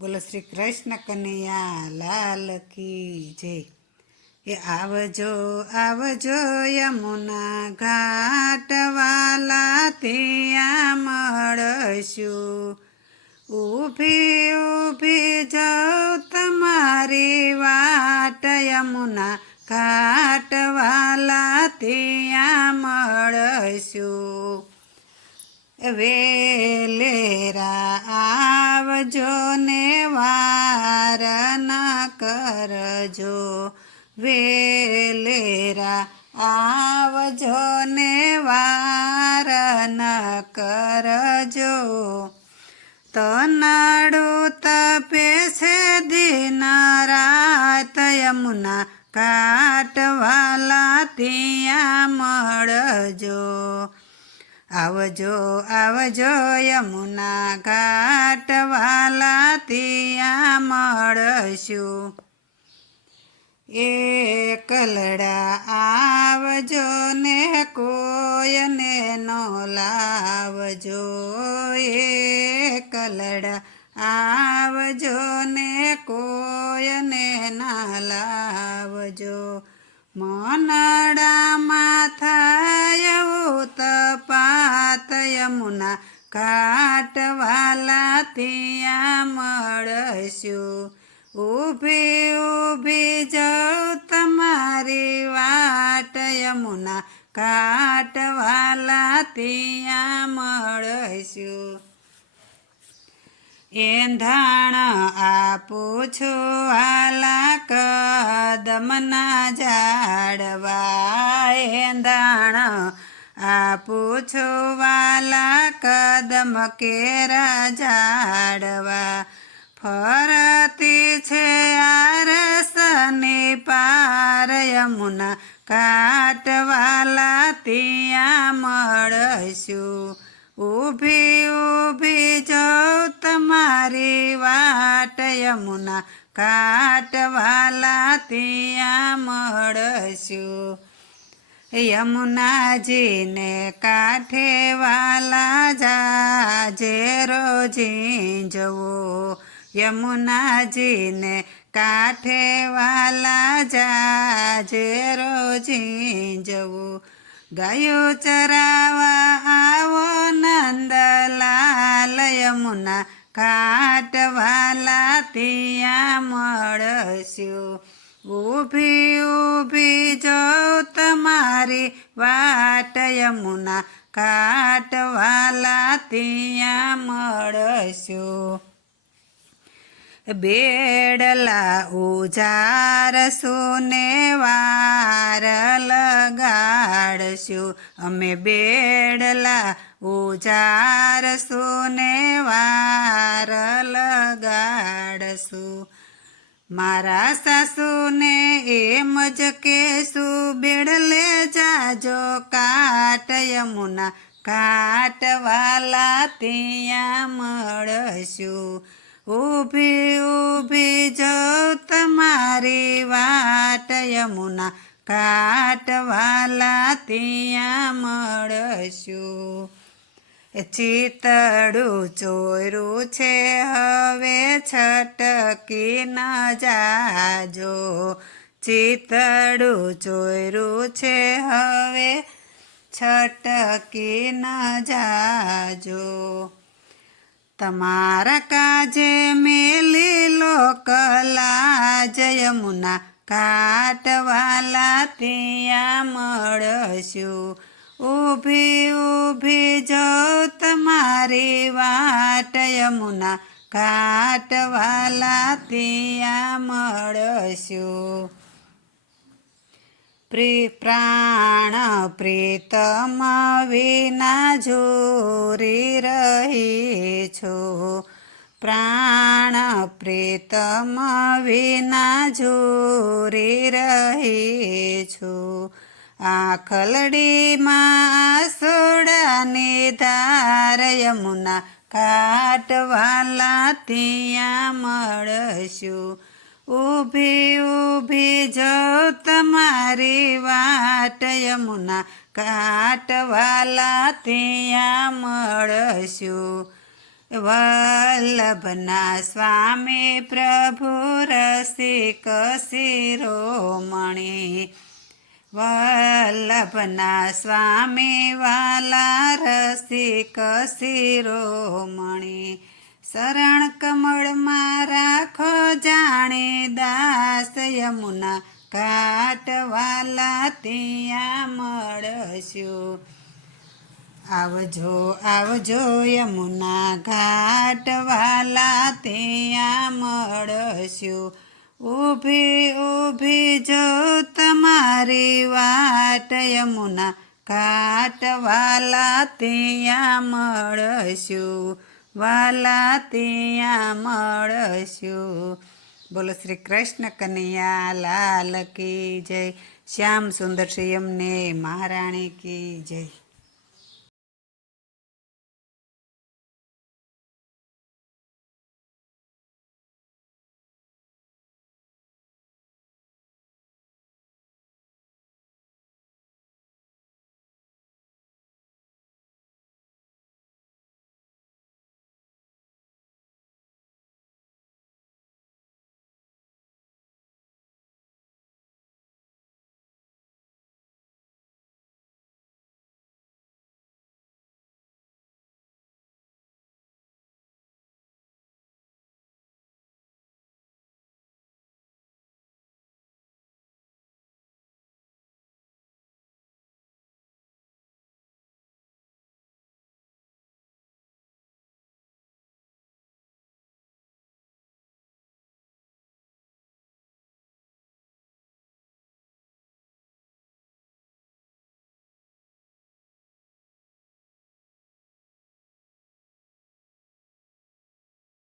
બોલો શ્રી કૃષ્ણ કનૈયા લાલ કી જય. એ આવજો આવજો યમુના ઘાટ વાલા ત્યાં મળશું. ઊભી ઊભી જાઉં તમારી વાટ યમુના ઘાટ વાલા ત્યાં મળશું. વેલેરા આવજો ને વાર ન કરજો. વેલેરા આવજો ને વાર ન કરજો. તનડું તપે છે દિન રાત યમુના ઘાટ વાલા ત્યાં મળજો. આવજો આવજો યમુના ઘાટ વાલા ત્યાં મળશું. એકલડા આવજો ને કોઈને નો લાવજો. એકલડા આવજો ને કોઈને ના લાવજો. મનડામાં થાય તપાત યમુના ઘાટ વાલા ત્યાં મળશું. ઊભી ઊભી જાઉં તમારી વાટ યમુના ઘાટ વાલા ત્યાં મળશું. એંધાણ આપું છું વાલા કદમના ઝાડવા. એંધાણ આપું છું વાલા કદમ કેરા ઝાડવા. ફરતી છે આરસની પાર યમુના ઘાટ વાલા ત્યાં મળશું. ઊભી ઊભી જાઉં તમારી વાટ યમુના ઘાટ વાલા ત્યાં મળશું. યમુનાજીને કાંઠે વાલા જાજે રોજી જવો. યમુનાજીને કાંઠે વાલા જાજે રોજી જવું. ગાયો ચરાવા આવો નંદલાલ યમુના ઘાટ વાલા ત્યાં મળશું. ઊભી ઊભી જાઉં તમારી વાટ યમુના ઘાટ વાલા ત્યાં મળશું. બેડલા ઉજારશું ને વાર લગાડશું. અમે બેડલા ઉજારશું ને વાર લગાડશું. મારા સાસુને એમ જ કહેશું બેડલે જાજો કાટ યમુના ઘાટ વાલા ત્યાં મળશું. ઊભી ઊભી જાઉં તમારી વાટ યમુના ઘાટ વાલા ત્યાં મળશું. ચિતડું ચોર્યું છે હવે છટકી ન જાજો. ચિતડું ચોર્યું છે હવે છટકી ન જાજો. તમારા કાજે મેલી લોકલાજ યમુના ઘાટ વાલા ત્યાં મળશું. ઊભી ઊભી જાઉં તમારી વાટ યમુના ઘાટ વાલા ત્યાં મળશું. પ્રાણ પ્રીતમ વિના ઝૂરી રહી છું. પ્રાણ પ્રીતમ વિના ઝૂરી રહી છું. આખલડીમાં સોડાની ધાર યમુના ઘાટ વાલા ત્યાં મળશું. ઊભી ઊભી જાઉં તમારી વાટ યમુના ઘાટ વાલા ત્યાં મળશું. વલ્લભના સ્વામી પ્રભુ રસિક શિરોમણી વલ્લભના સ્વામી વાલા રસિક શિરોમણી શરણ કમળમાં રાખો જાણે દાસ યમુના ઘાટ વાલા ત્યાં મળશું આવજો આવજો યમુના ઘાટ વાલા ત્યાં મળશું ઊભી ઊભી જો તમારી વાટ યમુના ઘાટ વાલા ત્યાં મળશું વાલા ત્યાં મળશું બોલો શ્રી કૃષ્ણ કનૈયા લાલ કી જય શ્યામ સુંદર શ્રી અમને મહારાણી કી જય